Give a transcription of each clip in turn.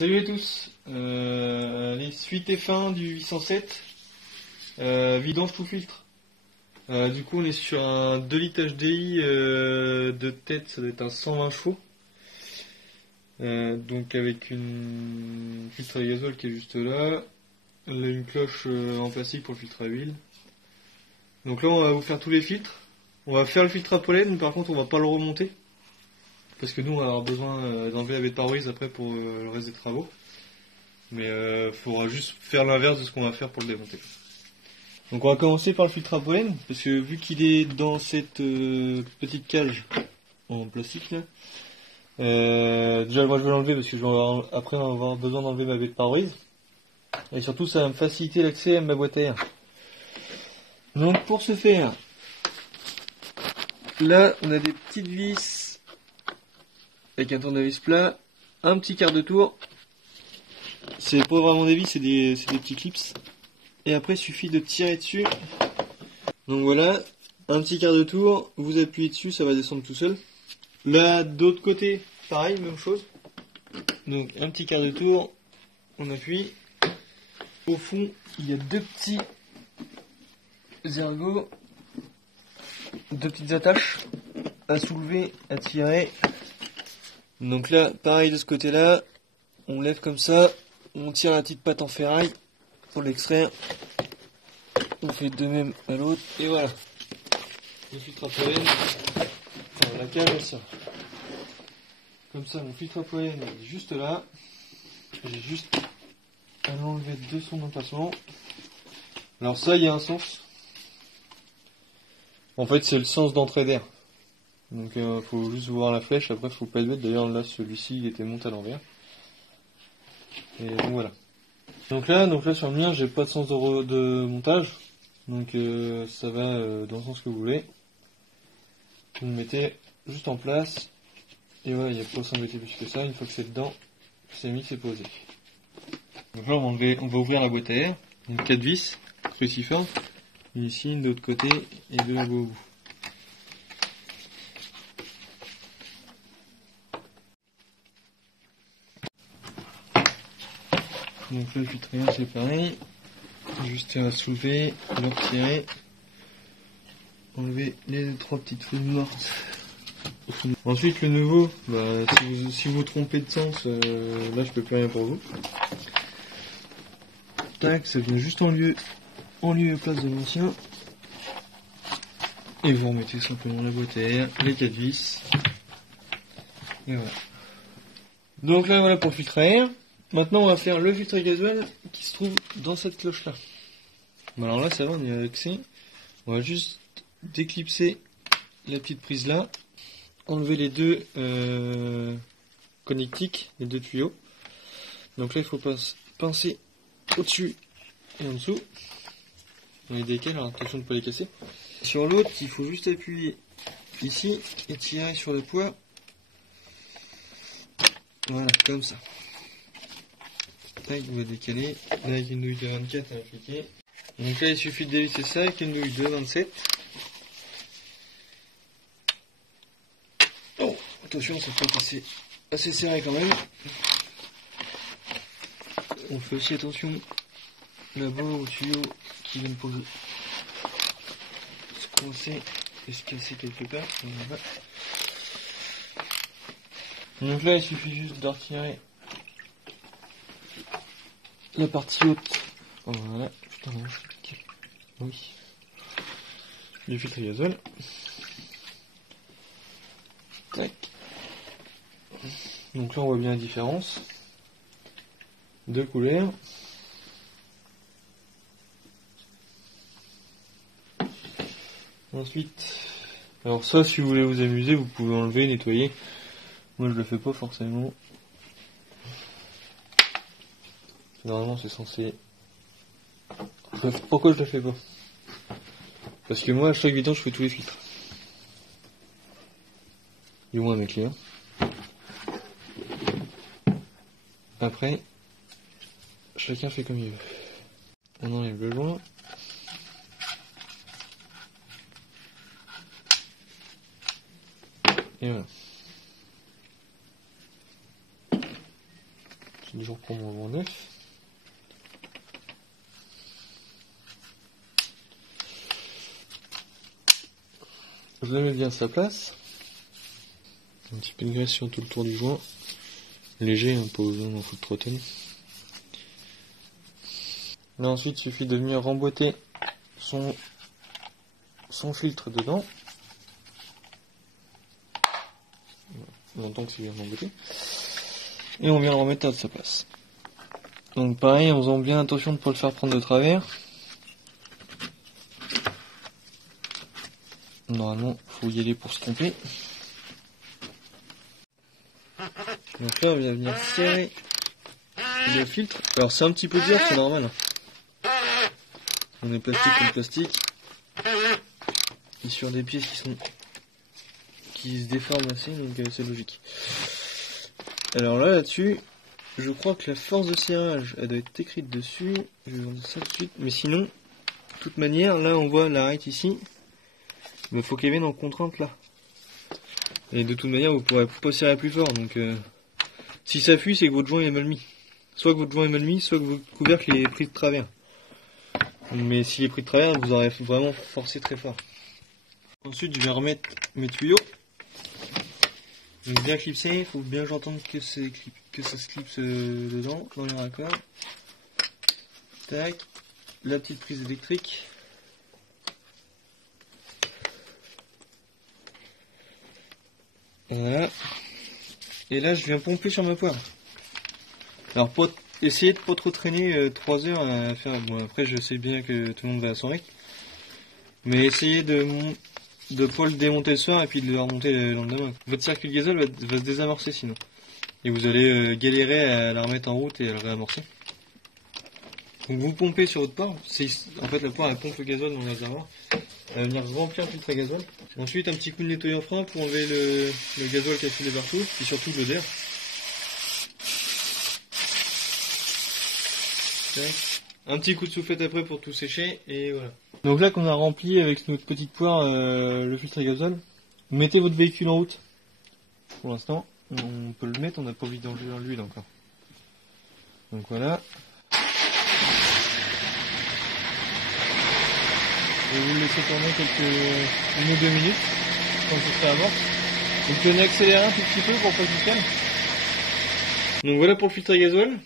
Salut à tous, les suite et fin du 807, vidange tout filtre. Du coup on est sur un 2 litres HDI de tête, ça doit être un 120 chevaux. Donc avec une filtre à gasoil qui est juste là, une cloche en plastique pour le filtre à huile. Donc là on va vous faire tous les filtres. On va faire le filtre à pollen, par contre on va pas le remonter. Parce que nous on va avoir besoin d'enlever la baie de pare-brise après pour le reste des travaux. Mais il faudra juste faire l'inverse de ce qu'on va faire pour le démonter. Donc on va commencer par le filtre à pollen, parce que vu qu'il est dans cette petite cage en plastique là, déjà moi je vais l'enlever parce que après on va avoir besoin d'enlever ma baie de pare-brise. Et surtout ça va me faciliter l'accès à ma boîte à air. Donc pour ce faire, là on a des petites vis avec un tournevis plat, un petit quart de tour. C'est pas vraiment des vis, c'est des petits clips. Et après il suffit de tirer dessus. Donc voilà, un petit quart de tour, vous appuyez dessus, ça va descendre tout seul. Là, d'autre côté, pareil, même chose. Donc un petit quart de tour, on appuie. Au fond, il y a deux petits ergots, deux petites attaches à soulever, à tirer. Donc là, pareil de ce côté-là, on lève comme ça, on tire la petite patte en ferraille pour l'extraire. On fait de même à l'autre, et voilà. Le filtre à pollen, enfin, la cage, ça. Comme ça, mon filtre à pollen est juste là. J'ai juste à l'enlever de son emplacement. Alors ça, il y a un sens. En fait, c'est le sens d'entrée d'air. Donc, faut juste voir la flèche. Après, faut pas être bête. D'ailleurs, là, celui-ci, il était monté à l'envers. Et donc voilà. Donc là, sur le mien, j'ai pas de sens de montage. Donc, ça va dans le sens que vous voulez. Vous le mettez juste en place. Et voilà, il n'y a pas à s'embêter plus que ça. Une fois que c'est dedans, c'est mis, c'est posé. Donc là, on va ouvrir la boîte à air. Donc 4 vis, cruciformes. Ici, une de l'autre côté et deux là-bas au bout. Donc là, le filtre à air, c'est pareil. Juste à soulever, le retirer. Enlever les trois petites feuilles mortes. Ensuite, le nouveau, si vous trompez de sens, là, je peux plus rien pour vous. Tac, ça vient juste en lieu et place de l'ancien. Et vous remettez simplement la boîte à air, les 4 vis. Et voilà. Donc là, voilà pour le filtre à air. Maintenant, on va faire le filtre à gasoil qui se trouve dans cette cloche là. Bon, alors là, ça va, on y a accès. On va juste déclipser la petite prise là. Enlever les deux connectiques, les deux tuyaux. Donc là, il faut pincer au-dessus et en dessous. On les décale, alors attention de ne pas les casser. Sur l'autre, il faut juste appuyer ici et tirer sur le poids. Voilà, comme ça. Tac, on va décaler. Là, avec une douille de 24 à appliquer. Donc là, il suffit de dévisser ça avec une douille de 27. Oh, attention, ça peut passer assez serré quand même. On fait aussi attention là-bas au tuyau qui viennent pour se coincer et se casser quelque part. Donc là, il suffit juste de retirer la partie haute. Voilà, putain, non, oui. Du filtre à gasoil. Tac. Donc là, on voit bien la différence. Deux couleurs. Ensuite, alors ça, si vous voulez vous amuser, vous pouvez enlever, nettoyer. Moi, je le fais pas forcément. Normalement, c'est censé. Bref, pourquoi je le fais pas? Parce que moi, à chaque vidange, je fais tous les filtres. Du moins mes clients. Après, chacun fait comme il veut. On enlève le joint. Et voilà. des jours pour mon neuf. Je le mets bien à sa place. Un petit peu de graisse sur tout le tour du joint. Léger, hein, pas besoin d'en foutre trop tonnes. Là ensuite, il suffit de venir remboîter son filtre dedans. On entend que c'est bien remboîté. Et on vient le remettre à sa place. Donc pareil, en faisant bien attention de ne pas le faire prendre de travers. Normalement, il faut y aller pour se tromper. Donc là, on vient venir serrer le filtre. Alors c'est un petit peu dur, c'est normal. On est plastique comme plastique. Et sur des pièces qui se déforment assez, donc c'est logique. Alors là-dessus, je crois que la force de serrage, elle doit être écrite dessus. Je vais vous dire ça tout de suite. Mais sinon, de toute manière, là on voit l'arête ici. Il faut qu'elle vienne en contrainte là. Et de toute manière, vous pourrez pas serrer plus fort. Donc si ça fuit, c'est que votre joint est mal mis. Soit que votre joint est mal mis, soit que votre couvercle est pris de travers. Mais s'il est pris de travers, vous aurez vraiment forcé très fort. Ensuite, je vais remettre mes tuyaux. Donc bien clipsé, il faut bien que j'entende que ça se clipse dedans, dans les raccords. Tac. La petite prise électrique. Voilà. Et là, je viens pomper sur ma poire. Alors, pour essayer de pas trop traîner 3 heures à faire. Bon, après, je sais bien que tout le monde va à son rythme. Mais essayez de pas le démonter le soir et puis de le remonter le lendemain. Votre circuit de gazole va se désamorcer sinon. Et vous allez galérer à la remettre en route et à le réamorcer. Donc vous pompez sur votre poire. En fait, la poire elle pompe le gazole dans le réservoir. Elle va venir remplir le filtre à gazole. Ensuite, un petit coup de nettoyant frein pour enlever le gazole qui a filé partout. Et surtout l'odeur. Un petit coup de soufflette après pour tout sécher. Et voilà. Donc là qu'on a rempli avec notre petite poire le filtre à gazole, mettez votre véhicule en route. Pour l'instant, on peut le mettre, on n'a pas envie d'enlever l'huile encore. Donc voilà. Et vous le laissez tourner quelques 1 ou 2 minutes quand ce sera amorce. Vous tenez accélérer un tout petit peu pour pas qu'il se calme. Donc voilà pour le filtre à gazole.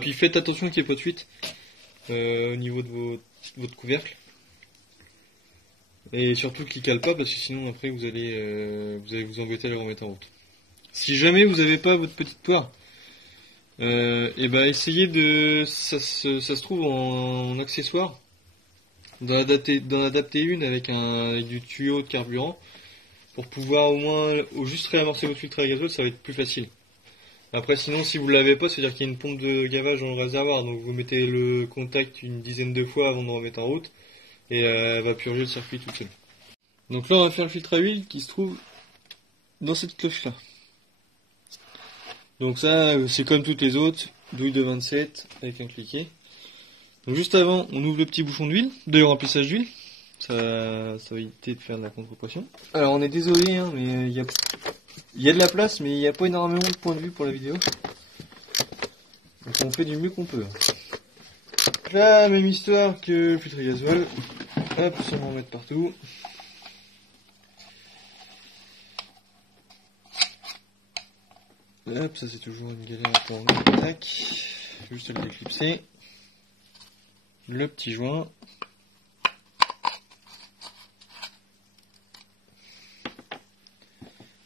Puis faites attention qu'il n'y ait pas de fuite. Au niveau de votre couvercle et surtout qu'il cale pas parce que sinon après vous allez vous embêter à le remettre en route. Si jamais vous n'avez pas votre petite poire, essayez de ça se trouve en accessoire d'en adapter une avec du tuyau de carburant pour pouvoir au moins juste réamorcer votre filtre à gazole, ça va être plus facile. Après sinon si vous l'avez pas, c'est-à-dire qu'il y a une pompe de gavage dans le réservoir, donc vous mettez le contact une dizaine de fois avant de remettre en route et elle va purger le circuit toute seule. Donc là on va faire le filtre à huile qui se trouve dans cette cloche là. Donc ça c'est comme toutes les autres, douille de 27 avec un cliquet. Donc juste avant on ouvre le petit bouchon d'huile, de remplissage d'huile, ça va éviter de faire de la contre-pression. Alors on est désolé hein, mais il y a de la place, mais il n'y a pas énormément de points de vue pour la vidéo. Donc on fait du mieux qu'on peut. La même histoire que le filtre à gazole. Hop, ça va en mettre partout. Hop, ça c'est toujours une galère à tourner. Tac. Juste à le déclipser. Le petit joint.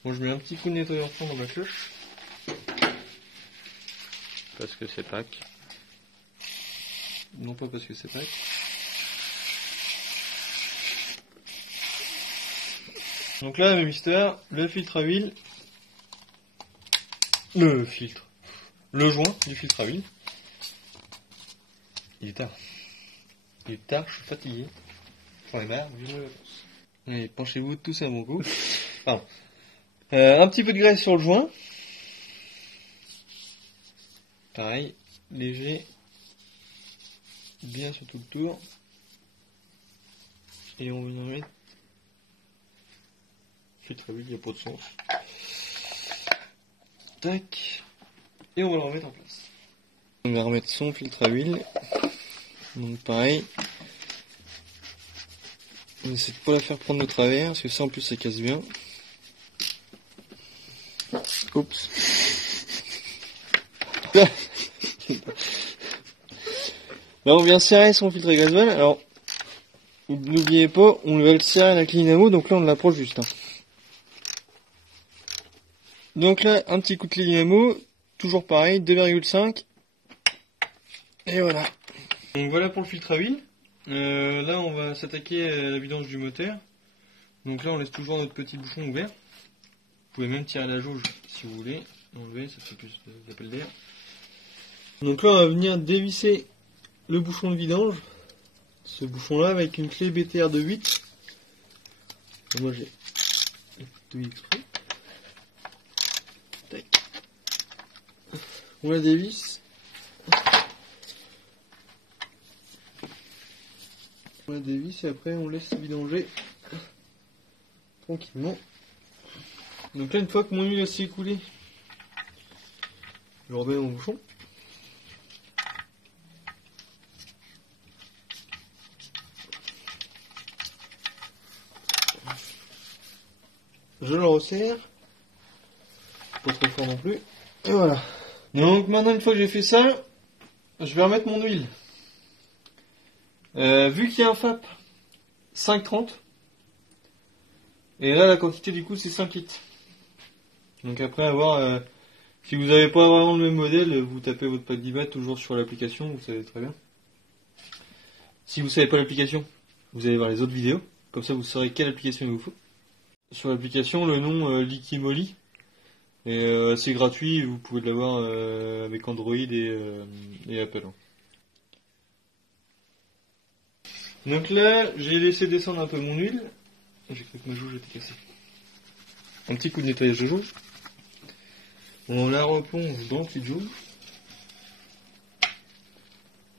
Bon, je mets un petit coup de nettoyant fond dans ma cloche. Parce que c'est Pâques. Non pas parce que c'est Pâques. Donc là, même histoire, le filtre à huile. Le joint du filtre à huile. Il est tard. Je suis fatigué. J'en ai marre, vive les vacances. Allez, penchez-vous tous à mon coup. Pardon. Un petit peu de graisse sur le joint. Pareil, léger. Bien sur tout le tour. Et on vient mettre filtre à huile, il n'y a pas de sens. Tac. Et on va le remettre en place. On va remettre son filtre à huile. Donc pareil. On essaie de pas la faire prendre de travers, parce que ça en plus ça casse bien. Oups. Là on vient serrer son filtre à gasoil. Alors n'oubliez pas, on va le serrer à la clean ammo, donc là on l'approche juste. Donc là un petit coup de clean ammo, toujours pareil, 2,5. Et voilà. Donc voilà pour le filtre à huile. Là on va s'attaquer à la vidange du moteur. Donc là on laisse toujours notre petit bouchon ouvert. Vous pouvez même tirer la jauge si vous voulez. Enlever, ça fait plus d'appel d'air. Donc là on va venir dévisser le bouchon de vidange. Ce bouchon là avec une clé BTR de 8. Moi j'ai tout exprès. Tac. On la dévisse. On la dévisse et après on laisse vidanger tranquillement. Donc là une fois que mon huile s'est écoulée, je remets mon bouchon. Je le resserre. Pas trop fort non plus. Et voilà. Donc maintenant une fois que j'ai fait ça, je vais remettre mon huile. Vu qu'il y a un FAP 5,30. Et là la quantité du coup c'est 5 litres. Donc après avoir, si vous n'avez pas vraiment le même modèle, vous tapez votre pack d'IBAT toujours sur l'application, vous savez très bien. Si vous savez pas l'application, vous allez voir les autres vidéos, comme ça vous saurez quelle application il vous faut. Sur l'application, le nom Liquimoli est assez gratuit, vous pouvez l'avoir avec Android et Apple. Donc là, j'ai laissé descendre un peu mon huile. J'ai cru que ma jauge était cassée. Un petit coup de nettoyage de jauge. On la replonge dans le petit jauge.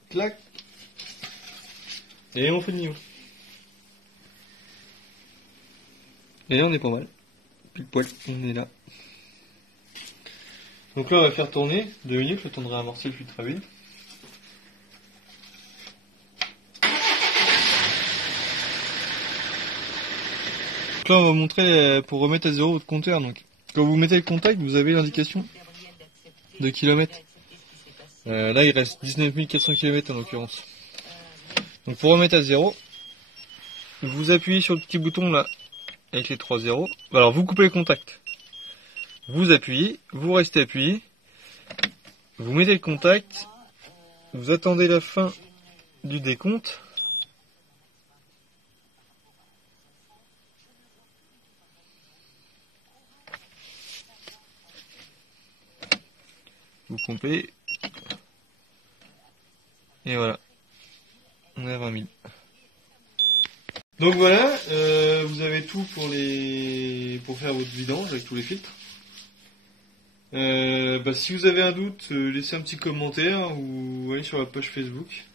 Clac. Et on fait le niveau. Et là on est pas mal. Pile poil, on est là. Donc là on va faire tourner 2 minutes, le temps de réamorcer le filtre à huile. Donc là on va montrer pour remettre à zéro votre compteur. Donc quand vous mettez le contact, vous avez l'indication de kilomètres. Là il reste 19 400 km en l'occurrence. Donc pour remettre à zéro, vous appuyez sur le petit bouton là avec les 3 zéros. Alors vous coupez le contact. Vous appuyez, vous restez appuyé. Vous mettez le contact. Vous attendez la fin du décompte. Vous pompez. Et voilà. On est à 20 000. Donc voilà, vous avez tout pour faire votre vidange avec tous les filtres. Si vous avez un doute, laissez un petit commentaire ou allez sur la page Facebook.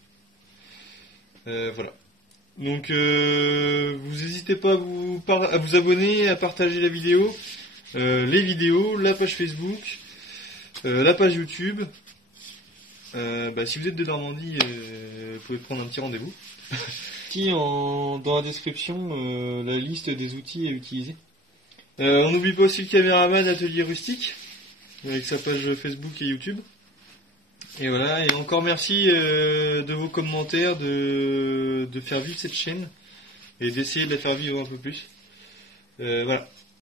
Voilà. Donc vous n'hésitez pas à vous abonner, à partager la vidéo, les vidéos, la page Facebook, la page YouTube. Si vous êtes de Normandie, vous pouvez prendre un petit rendez-vous. Dans la description la liste des outils à utiliser. On n'oublie pas aussi le caméraman Atelier Rustique avec sa page Facebook et YouTube. Et voilà, et encore merci de vos commentaires, de faire vivre cette chaîne et d'essayer de la faire vivre un peu plus. Voilà.